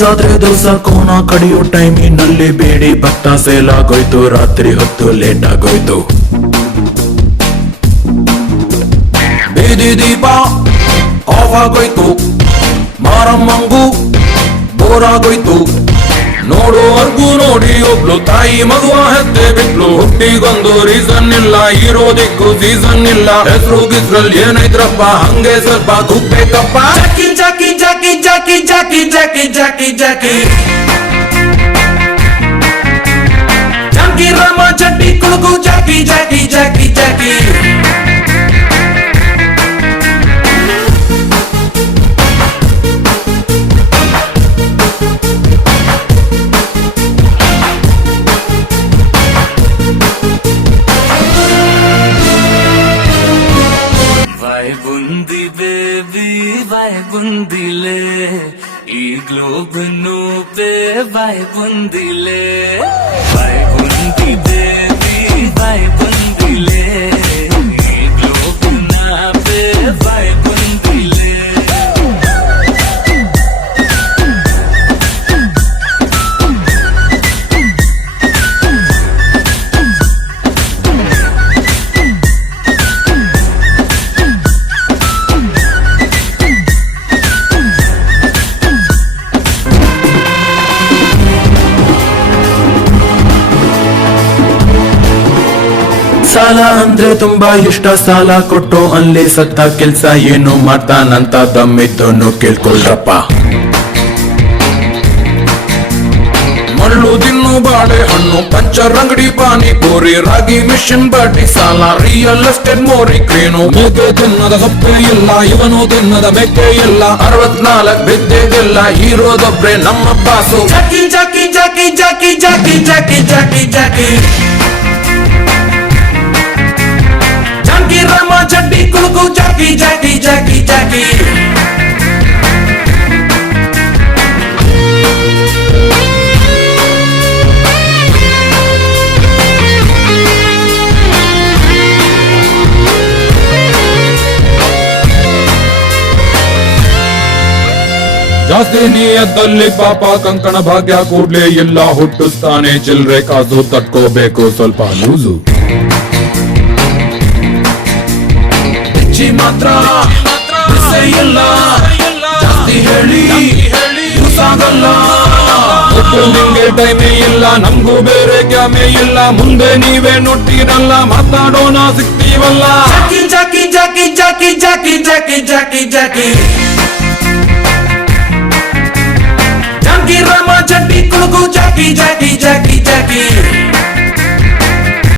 ಜಾತ್ರೆ ದಿವಸ ಕೋನ ಕಡಿಯೋ ಟೈಮಿನಲ್ಲಿ ಬೇಡಿ ಭತ್ತ ಸೇಲ್ ಆಗೋಯ್ತು, ರಾತ್ರಿ ಹೊತ್ತು ಲೇಟ್ ಆಗೋಯ್ತು. ಬೀದಿ ದೀಪ ಆಫ್ ಆಗೋಯ್ತು, ಮಾರಮ್ಮಂಗೂ ಬೋರ್ ಆಗೋಯ್ತು. ನೋಡುವರ್ಗೂ ನೋಡಿ ಒಬ್ಳು ತಾಯಿ ಮಗುವ ಹೆತ್ತೆ ಬಿಟ್ಲು. ಹುಟ್ಟಿಗೊಂದು ರೀಸನ್ ಇಲ್ಲ, ಇರೋದಿಕ್ಕೂ ಸೀಸನ್ ಇಲ್ಲ. ಹೆಸರು ಗಿಸ್ರಲ್ಲಿ ಏನೈತ್ರಪ್ಪ, ಹಂಗೆ ಸ್ವಲ್ಪ ಕುಗ್ಬೇಕಪ್ಪ. ಜಾಕಿ ಜಾಕಿ ಜಾಕಿ ಜಾಕಿ ಜಾಕಿ ಜಾಕಿ ಜಾಕಿ ಜಾಕಿ ಜಾಕಿ ರಾಮ ಚಡ್ಡಿ ಕುಳುಕು ಜಾಕಿ ಜಾಕಿ ಜಾಕಿ ಜಾಕಿ. ಬುಂದಿ ಬೇಬಿ ಬಾಯ್ ಬುಂದಿಲೆ, ಈ ಗ್ಲೋಬ್ ನೂಪೆ ಬಾಯ್ ಬುಂದಿಲೆ. ಬಾಯ್ ಬುಂದಿ ಬೇಬಿ ಬಾಯ್ ಬುಂದಿಲೆ, ಈ ಗ್ಲೋಬ್ ನಾಪೆ ಬಾಯ್ ಬುಂದಿಲೆ. ಸಾಲ ಅಂದ್ರೆ ತುಂಬಾ ಇಷ್ಟ, ಸಾಲ ಕೊಟ್ಟು ಅಲ್ಲಿ ಸತ್ತ ಕೆಲ್ಸ ಏನು ಮಾಡ್ತಾನಂತ ದಮ್ಮಿದ್ದನ್ನು ಕೇಳ್ಕೊಳ್ರಪ್ಪ. ಮಳ್ಳು ತಿನ್ನು ಬಾಳೆ ಹಣ್ಣು, ಪಂಚರ್ ಅಂಗಡಿ ಪಾನಿಪುರಿ, ರಾಗಿ ಮಿಷನ್ ಬಡ್ಡಿ ಸಾಲ, ರಿಯಲ್ ಎಸ್ಟೇಟ್ ಮೋರಿ ಕ್ರೇನು. ಮೇಕೆ ತಿನ್ನದ ಸೊಪ್ಪೆ ಇಲ್ಲ, ಇವನು ತಿನ್ನದ ಮೆಕ್ಕೆ ಇಲ್ಲ. 64 ಬಿದ್ದೆಗೆಲ್ಲ ಇರೋದೊಬ್ರೆ ನಮ್ಮ ಬಾಸು. ಜಾಕಿ ಜಾಕಿ ಜಾಕಿ ಜಾಕಿ ಜಾಕಿ ಜಾಕಿ ಜಾಕಿ ಜಾಕಿ ಜಾಕಿ ರಾಮ ಚಡ್ಡಿ ಕುಳುಕು ಜಾಕಿ ಜಾಕಿ ಜಾಕಿ ಜಾಕಿ. ಜಾಸ್ತಿ ನಿಯತ್ತಲ್ಲಿ ಪಾಪ ಕಂಕಣ ಭಾಗ್ಯ ಕೂಡ್ಲೇ ಇಲ್ಲ. ಹುಟ್ಟುತ್ತಾನೆ ಚಿಲ್ರೆ ಕಾಸು ತಟ್ಕೋಬೇಕು ಸ್ವಲ್ಪ ಲೂಸು. ಮಾತ್ರ ಇಲ್ಲ, ಜಾಸ್ತಿ ಹೇಳಿ ಸಾಗಲ್ಲ. ನಿಂಗೆ ಟೈಮೇ ಇಲ್ಲ, ನಮ್ಗೂ ಬೇರೆ ಕ್ಯಾಮೇ ಇಲ್ಲ. ಮುಂದೆ ನೀವೇ ನೋಡ್ತೀರಲ್ಲ, ಮಾತಾಡೋಣ ಸಿಗ್ತೀವಲ್ಲ. ಜಾಕಿ ಜಾಕಿ ಜಾಕಿ ಜಾಕಿ ಜಾಕಿ ಜಾಕಿ ಜಾಕಿ ಜಾಕಿ ಜಾಕಿ ರಾಮ ಚಡ್ಡಿ